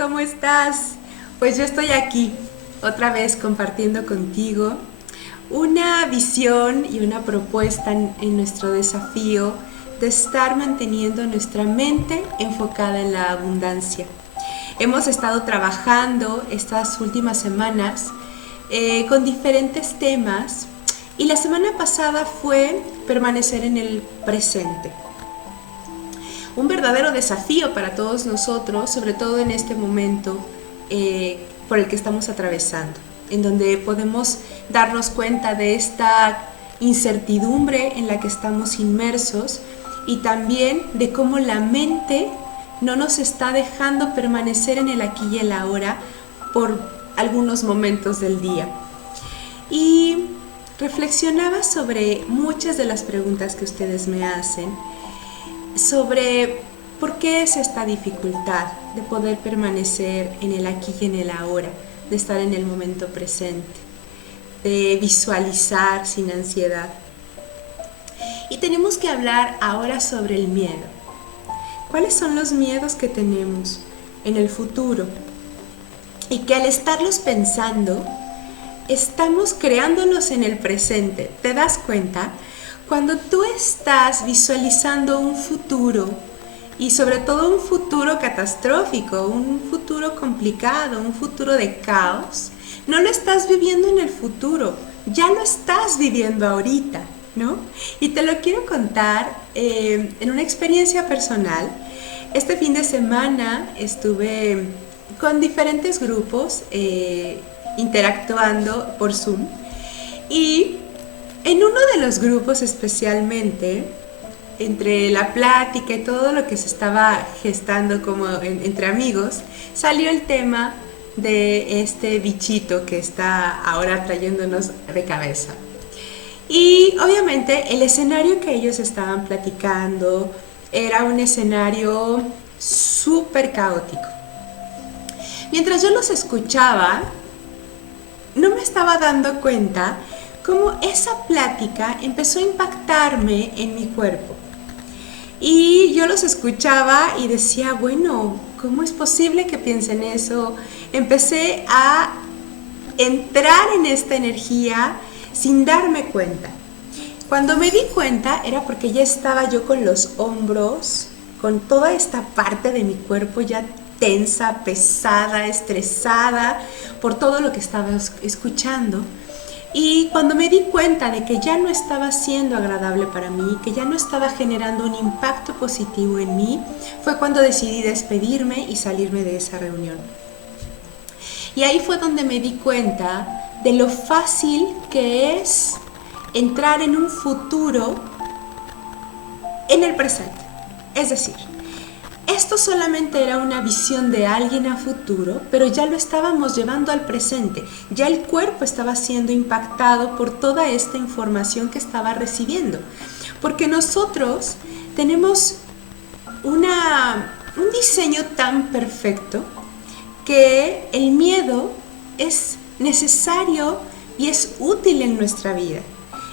¿cómo estás? Pues yo estoy aquí, otra vez compartiendo contigo una visión y una propuesta en nuestro desafío de estar manteniendo nuestra mente enfocada en la abundancia. Hemos estado trabajando estas últimas semanas con diferentes temas y la semana pasada fue permanecer en el presente. Un verdadero desafío para todos nosotros, sobre todo en este momento por el que estamos atravesando, en donde podemos darnos cuenta de esta incertidumbre en la que estamos inmersos y también de cómo la mente no nos está dejando permanecer en el aquí y el ahora por algunos momentos del día. Y reflexionaba sobre muchas de las preguntas que ustedes me hacen, sobre por qué es esta dificultad de poder permanecer en el aquí y en el ahora, de estar en el momento presente, de visualizar sin ansiedad. Y tenemos que hablar ahora sobre el miedo. ¿Cuáles son los miedos que tenemos en el futuro? Y que al estarlos pensando, estamos creándolos en el presente. ¿Te das cuenta? Cuando tú estás visualizando un futuro, y sobre todo un futuro catastrófico, un futuro complicado, un futuro de caos, no lo estás viviendo en el futuro, ya lo estás viviendo ahorita, ¿no? Y te lo quiero contar en una experiencia personal. Este fin de semana estuve con diferentes grupos interactuando por Zoom y en uno de los grupos especialmente, entre la plática y todo lo que se estaba gestando como entre amigos, salió el tema de este bichito que está ahora trayéndonos de cabeza. Y obviamente el escenario que ellos estaban platicando era un escenario súper caótico. Mientras yo los escuchaba, no me estaba dando cuenta cómo esa plática empezó a impactarme en mi cuerpo. Y yo los escuchaba y decía, bueno, ¿cómo es posible que piensen eso? Empecé a entrar en esta energía sin darme cuenta. Cuando me di cuenta era porque ya estaba yo con los hombros, con toda esta parte de mi cuerpo ya tensa, pesada, estresada por todo lo que estaba escuchando. Y cuando me di cuenta de que ya no estaba siendo agradable para mí, que ya no estaba generando un impacto positivo en mí, fue cuando decidí despedirme y salirme de esa reunión. Y ahí fue donde me di cuenta de lo fácil que es entrar en un futuro en el presente. Es decir, esto solamente era una visión de alguien a futuro, pero ya lo estábamos llevando al presente. Ya el cuerpo estaba siendo impactado por toda esta información que estaba recibiendo. Porque nosotros tenemos un diseño tan perfecto que el miedo es necesario y es útil en nuestra vida.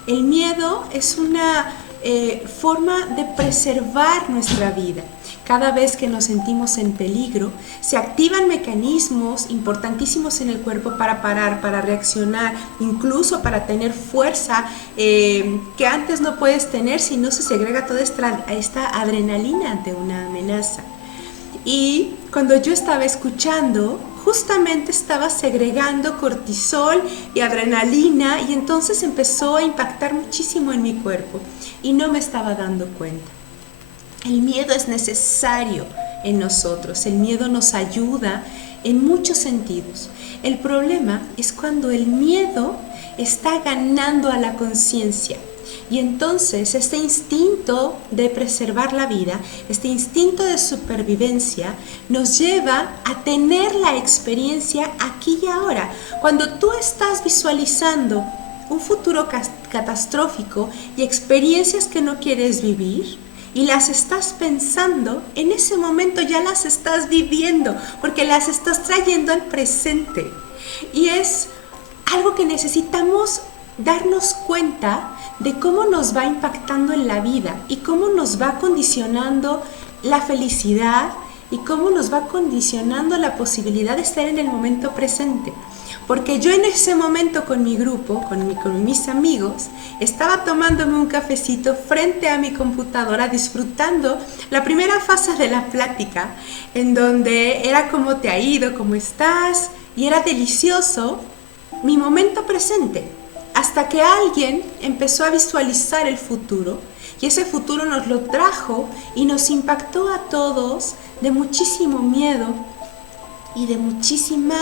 El miedo es una forma de preservar nuestra vida. Cada vez que nos sentimos en peligro, se activan mecanismos importantísimos en el cuerpo para parar, para reaccionar, incluso para tener fuerza que antes no puedes tener si no se segrega toda esta adrenalina ante una amenaza. Y cuando yo estaba escuchando, justamente estaba segregando cortisol y adrenalina y entonces empezó a impactar muchísimo en mi cuerpo y no me estaba dando cuenta. El miedo es necesario en nosotros, el miedo nos ayuda en muchos sentidos. El problema es cuando el miedo está ganando a la conciencia y entonces este instinto de preservar la vida, este instinto de supervivencia nos lleva a tener la experiencia aquí y ahora. Cuando tú estás visualizando un futuro catastrófico y experiencias que no quieres vivir, y las estás pensando, en ese momento ya las estás viviendo, porque las estás trayendo al presente. Y es algo que necesitamos darnos cuenta de cómo nos va impactando en la vida y cómo nos va condicionando la felicidad, y cómo nos va condicionando la posibilidad de estar en el momento presente. Porque yo en ese momento con mi grupo, con mis amigos, estaba tomándome un cafecito frente a mi computadora, disfrutando la primera fase de la plática, en donde era cómo te ha ido, cómo estás, y era delicioso mi momento presente, hasta que alguien empezó a visualizar el futuro, y ese futuro nos lo trajo y nos impactó a todos de muchísimo miedo y de muchísimo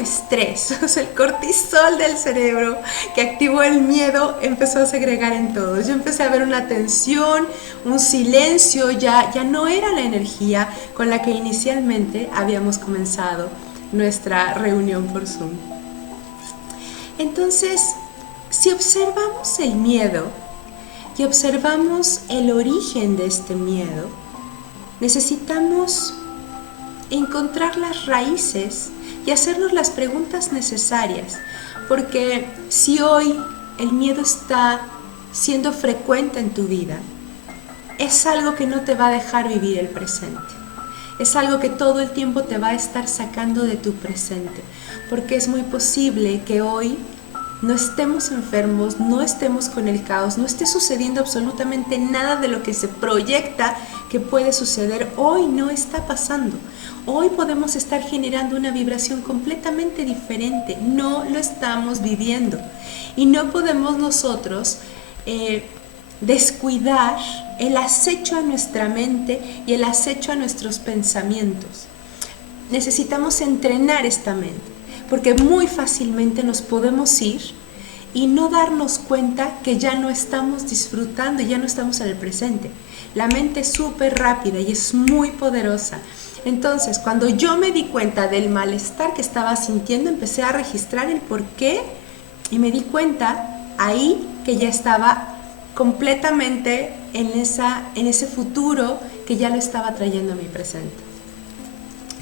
estrés. O sea, el cortisol del cerebro que activó el miedo empezó a segregar en todos. Yo empecé a ver una tensión, un silencio, ya no era la energía con la que inicialmente habíamos comenzado nuestra reunión por Zoom. Entonces, si observamos el miedo y observamos el origen de este miedo, necesitamos encontrar las raíces y hacernos las preguntas necesarias, porque si hoy el miedo está siendo frecuente en tu vida, es algo que no te va a dejar vivir el presente. Es algo que todo el tiempo te va a estar sacando de tu presente, porque es muy posible que hoy no estemos enfermos, no estemos con el caos, no esté sucediendo absolutamente nada de lo que se proyecta que puede suceder. Hoy no está pasando. Hoy podemos estar generando una vibración completamente diferente. No lo estamos viviendo. Y no podemos nosotros descuidar el acecho a nuestra mente y el acecho a nuestros pensamientos. Necesitamos entrenar esta mente, porque muy fácilmente nos podemos ir y no darnos cuenta que ya no estamos disfrutando, ya no estamos en el presente. La mente es súper rápida y es muy poderosa. Entonces, cuando yo me di cuenta del malestar que estaba sintiendo, empecé a registrar el por qué y me di cuenta ahí que ya estaba completamente en ese futuro que ya lo estaba trayendo a mi presente.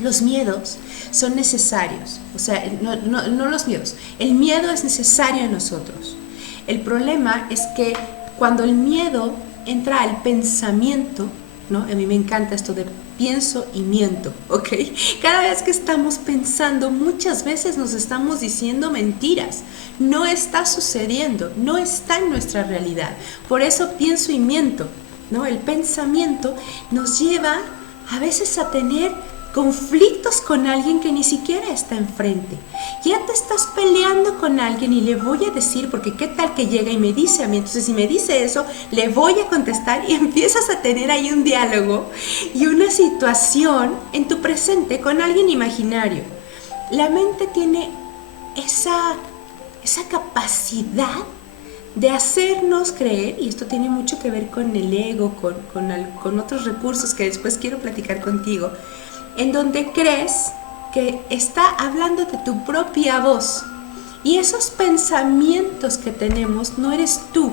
Los miedos son necesarios, o sea, no los miedos, el miedo es necesario en nosotros. El problema es que cuando el miedo entra al pensamiento, ¿no? A mí me encanta esto de pienso y miento, ¿ok? Cada vez que estamos pensando, muchas veces nos estamos diciendo mentiras. No está sucediendo, no está en nuestra realidad. Por eso pienso y miento, ¿no? El pensamiento nos lleva a veces a tener conflictos con alguien que ni siquiera está enfrente. Ya te estás peleando con alguien y le voy a decir, porque qué tal que llega y me dice a mí, entonces si me dice eso, le voy a contestar, y empiezas a tener ahí un diálogo y una situación en tu presente con alguien imaginario. La mente tiene esa capacidad de hacernos creer, y esto tiene mucho que ver con el ego, con otros recursos que después quiero platicar contigo, en donde crees que está hablando de tu propia voz. Y esos pensamientos que tenemos no eres tú,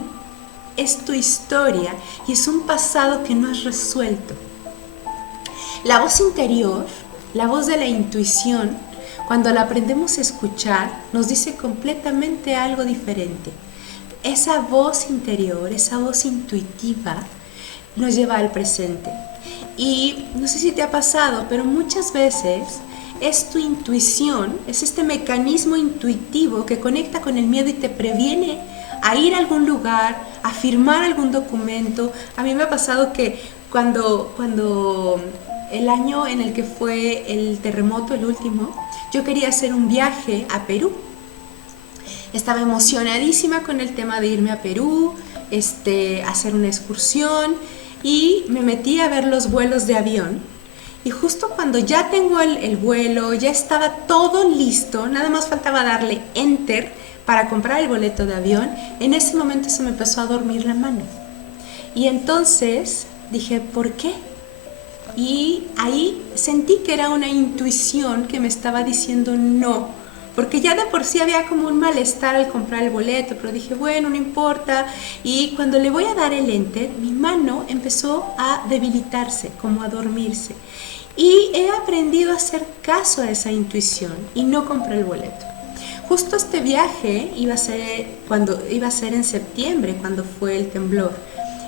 es tu historia y es un pasado que no has resuelto. La voz interior, la voz de la intuición, cuando la aprendemos a escuchar, nos dice completamente algo diferente. Esa voz interior, esa voz intuitiva, nos lleva al presente. Y no sé si te ha pasado, pero muchas veces es tu intuición, es este mecanismo intuitivo que conecta con el miedo y te previene a ir a algún lugar, a firmar algún documento. A mí me ha pasado que cuando el año en el que fue el terremoto, el último, yo quería hacer un viaje a Perú. Estaba emocionadísima con el tema de irme a Perú, hacer una excursión, y me metí a ver los vuelos de avión. Y justo cuando ya tengo el vuelo, ya estaba todo listo, nada más faltaba darle enter para comprar el boleto de avión, en ese momento se me empezó a dormir la mano. Y entonces dije, ¿por qué? Y ahí sentí que era una intuición que me estaba diciendo no, porque ya de por sí había como un malestar al comprar el boleto, pero dije, bueno, no importa. Y cuando le voy a dar el enter, mi mano empezó a debilitarse, como a dormirse. Y he aprendido a hacer caso a esa intuición y no compré el boleto. Justo este viaje iba a ser en septiembre, cuando fue el temblor.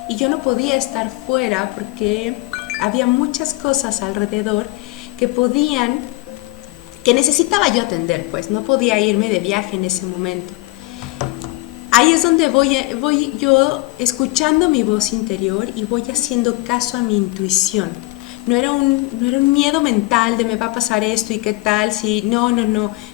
Y yo no podía estar fuera porque había muchas cosas alrededor que necesitaba yo atender, pues no podía irme de viaje en ese momento. Ahí es donde voy yo escuchando mi voz interior y voy haciendo caso a mi intuición. No era un miedo mental de me va a pasar esto y qué tal, si no,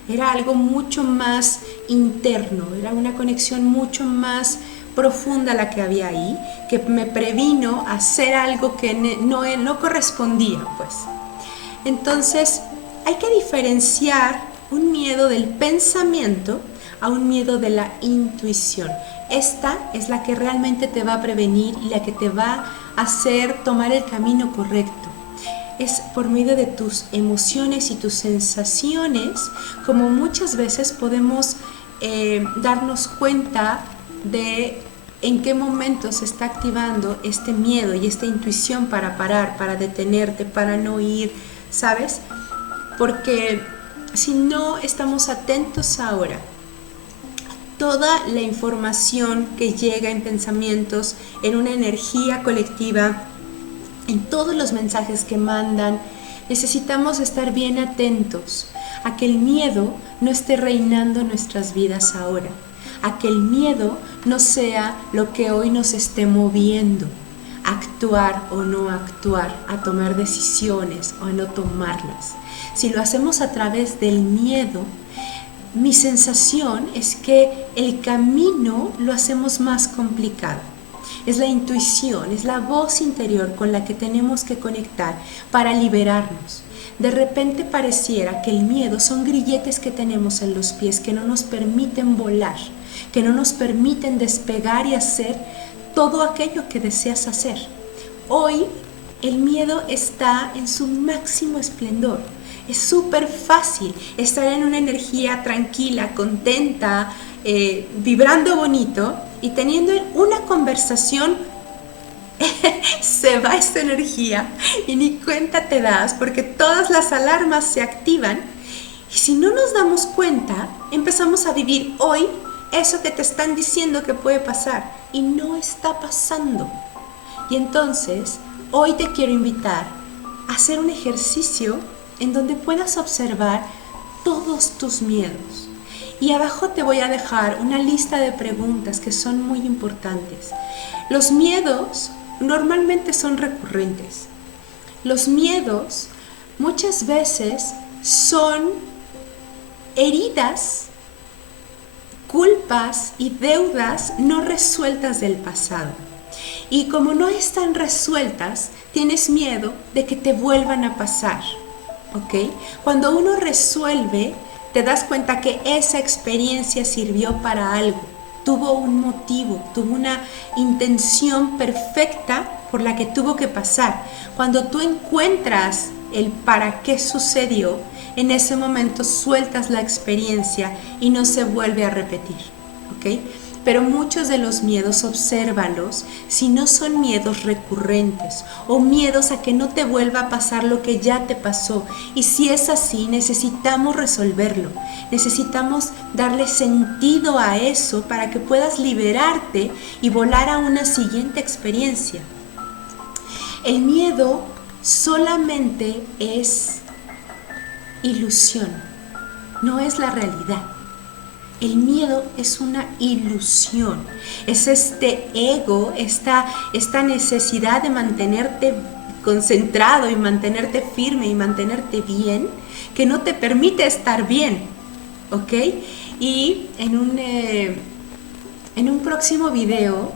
era algo mucho más interno, era una conexión mucho más profunda la que había ahí, que me previno a hacer algo que no correspondía, pues. Entonces, hay que diferenciar un miedo del pensamiento a un miedo de la intuición. Esta es la que realmente te va a prevenir y la que te va a hacer tomar el camino correcto. Es por medio de tus emociones y tus sensaciones como muchas veces podemos darnos cuenta de en qué momento se está activando este miedo y esta intuición para parar, para detenerte, para no ir, ¿sabes? Porque si no estamos atentos ahora, toda la información que llega en pensamientos, en una energía colectiva, en todos los mensajes que mandan, necesitamos estar bien atentos a que el miedo no esté reinando nuestras vidas ahora, a que el miedo no sea lo que hoy nos esté moviendo, a actuar o no actuar, a tomar decisiones o a no tomarlas. Si lo hacemos a través del miedo, mi sensación es que el camino lo hacemos más complicado. Es la intuición, es la voz interior con la que tenemos que conectar para liberarnos. De repente pareciera que el miedo son grilletes que tenemos en los pies que no nos permiten volar, que no nos permiten despegar y hacer todo aquello que deseas hacer. Hoy el miedo está en su máximo esplendor. Es súper fácil estar en una energía tranquila, contenta, vibrando bonito y teniendo una conversación. Se va esta energía y ni cuenta te das porque todas las alarmas se activan y si no nos damos cuenta empezamos a vivir hoy eso que te están diciendo que puede pasar y no está pasando. Y entonces hoy te quiero invitar a hacer un ejercicio en donde puedas observar todos tus miedos. Y abajo te voy a dejar una lista de preguntas que son muy importantes. Los miedos normalmente son recurrentes. Los miedos muchas veces son heridas, culpas y deudas no resueltas del pasado. Y como no están resueltas, tienes miedo de que te vuelvan a pasar. ¿Ok? Cuando uno resuelve, te das cuenta que esa experiencia sirvió para algo, tuvo un motivo, tuvo una intención perfecta por la que tuvo que pasar. Cuando tú encuentras el para qué sucedió, en ese momento sueltas la experiencia y no se vuelve a repetir. ¿Ok? Pero muchos de los miedos, obsérvalos, si no son miedos recurrentes o miedos a que no te vuelva a pasar lo que ya te pasó. Y si es así, necesitamos resolverlo. Necesitamos darle sentido a eso para que puedas liberarte y volar a una siguiente experiencia. El miedo solamente es ilusión, no es la realidad. El miedo es una ilusión, es este ego, esta necesidad de mantenerte concentrado y mantenerte firme y mantenerte bien, que no te permite estar bien, ¿ok? Y en un próximo video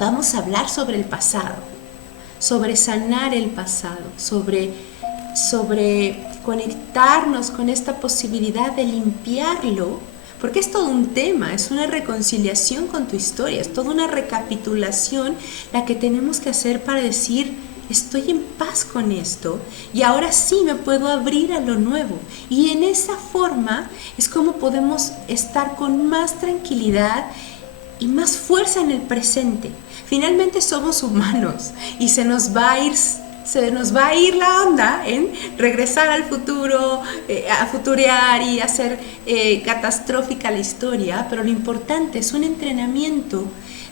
vamos a hablar sobre el pasado, sobre sanar el pasado, sobre conectarnos con esta posibilidad de limpiarlo. Porque es todo un tema, es una reconciliación con tu historia, es toda una recapitulación la que tenemos que hacer para decir, estoy en paz con esto y ahora sí me puedo abrir a lo nuevo. Y en esa forma es como podemos estar con más tranquilidad y más fuerza en el presente. Finalmente somos humanos y se nos va a ir la onda en regresar al futuro, a futurear y hacer catastrófica la historia, pero lo importante es un entrenamiento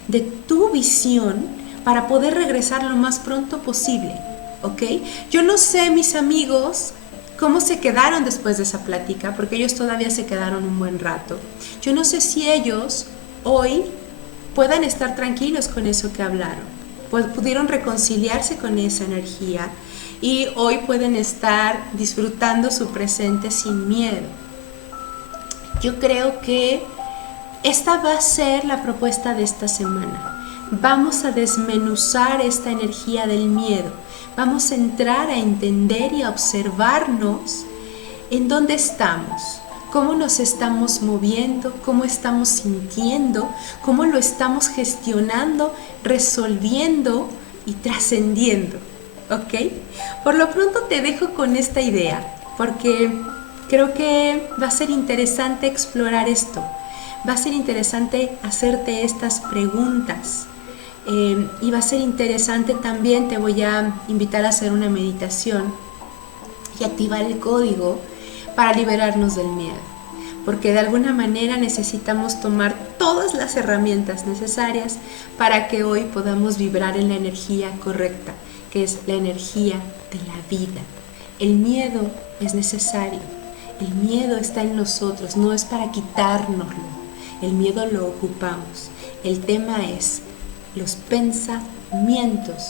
de tu visión para poder regresar lo más pronto posible. ¿ok? Yo no sé, mis amigos, cómo se quedaron después de esa plática, porque ellos todavía se quedaron un buen rato. Yo no sé si ellos hoy puedan estar tranquilos con eso que hablaron, pues pudieron reconciliarse con esa energía y hoy pueden estar disfrutando su presente sin miedo. Yo creo que esta va a ser la propuesta de esta semana. Vamos a desmenuzar esta energía del miedo. Vamos a entrar a entender y a observarnos en dónde estamos, cómo nos estamos moviendo, cómo estamos sintiendo, cómo lo estamos gestionando, resolviendo y trascendiendo. ¿Ok? Por lo pronto te dejo con esta idea, porque creo que va a ser interesante explorar esto. Va a ser interesante hacerte estas preguntas. Y va a ser interesante también, te voy a invitar a hacer una meditación y activar el código para liberarnos del miedo, porque de alguna manera necesitamos tomar todas las herramientas necesarias para que hoy podamos vibrar en la energía correcta, que es la energía de la vida. El miedo es necesario, el miedo está en nosotros, no es para quitárnoslo, el miedo lo ocupamos. El tema es los pensamientos.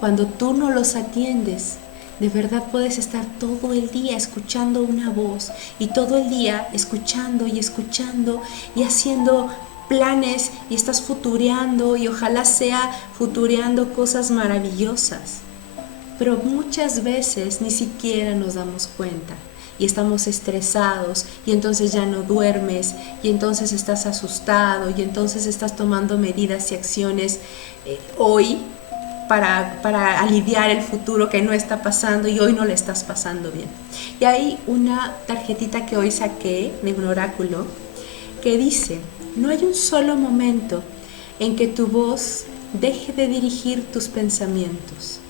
Cuando tú no los atiendes, de verdad puedes estar todo el día escuchando una voz y todo el día escuchando y haciendo planes y estás futureando y ojalá sea futureando cosas maravillosas. Pero muchas veces ni siquiera nos damos cuenta y estamos estresados y entonces ya no duermes y entonces estás asustado y entonces estás tomando medidas y acciones hoy para aliviar el futuro que no está pasando y hoy no le estás pasando bien. Y hay una tarjetita que hoy saqué de un oráculo que dice: no hay un solo momento en que tu voz deje de dirigir tus pensamientos,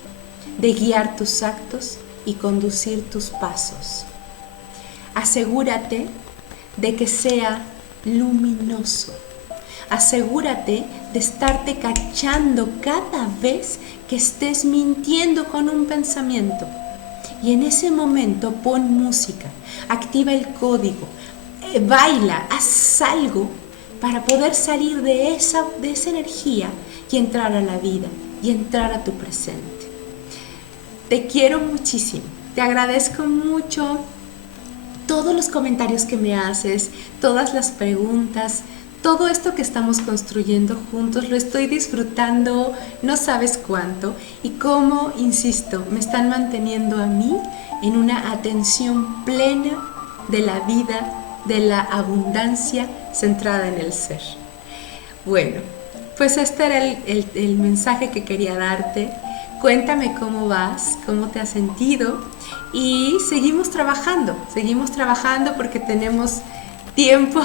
de guiar tus actos y conducir tus pasos. Asegúrate de que sea luminoso. Asegúrate de estarte cachando cada vez que estés mintiendo con un pensamiento. Y en ese momento pon música, activa el código, baila, haz algo para poder salir de esa energía y entrar a la vida y entrar a tu presente. Te quiero muchísimo, te agradezco mucho todos los comentarios que me haces, todas las preguntas, todo esto que estamos construyendo juntos. Lo estoy disfrutando, no sabes cuánto, y cómo, insisto, me están manteniendo a mí en una atención plena de la vida, de la abundancia centrada en el ser. Bueno, pues este era el mensaje que quería darte. Cuéntame cómo vas, cómo te has sentido y seguimos trabajando porque tenemos tiempo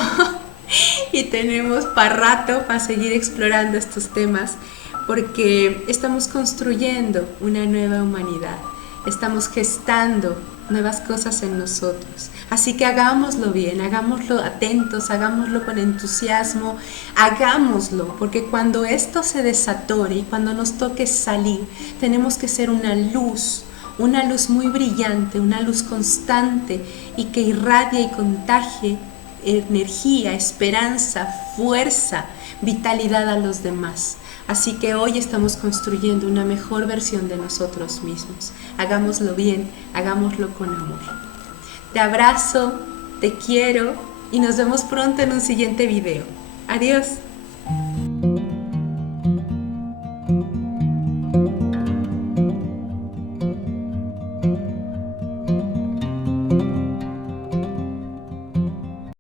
y tenemos para rato para seguir explorando estos temas, porque estamos construyendo una nueva humanidad, estamos gestando nuevas cosas en nosotros. Así que hagámoslo bien, hagámoslo atentos, hagámoslo con entusiasmo, hagámoslo, porque cuando esto se desatore y cuando nos toque salir, tenemos que ser una luz muy brillante, una luz constante y que irradie y contagie energía, esperanza, fuerza, vitalidad a los demás. Así que hoy estamos construyendo una mejor versión de nosotros mismos. Hagámoslo bien, hagámoslo con amor. Te abrazo, te quiero y nos vemos pronto en un siguiente video. Adiós.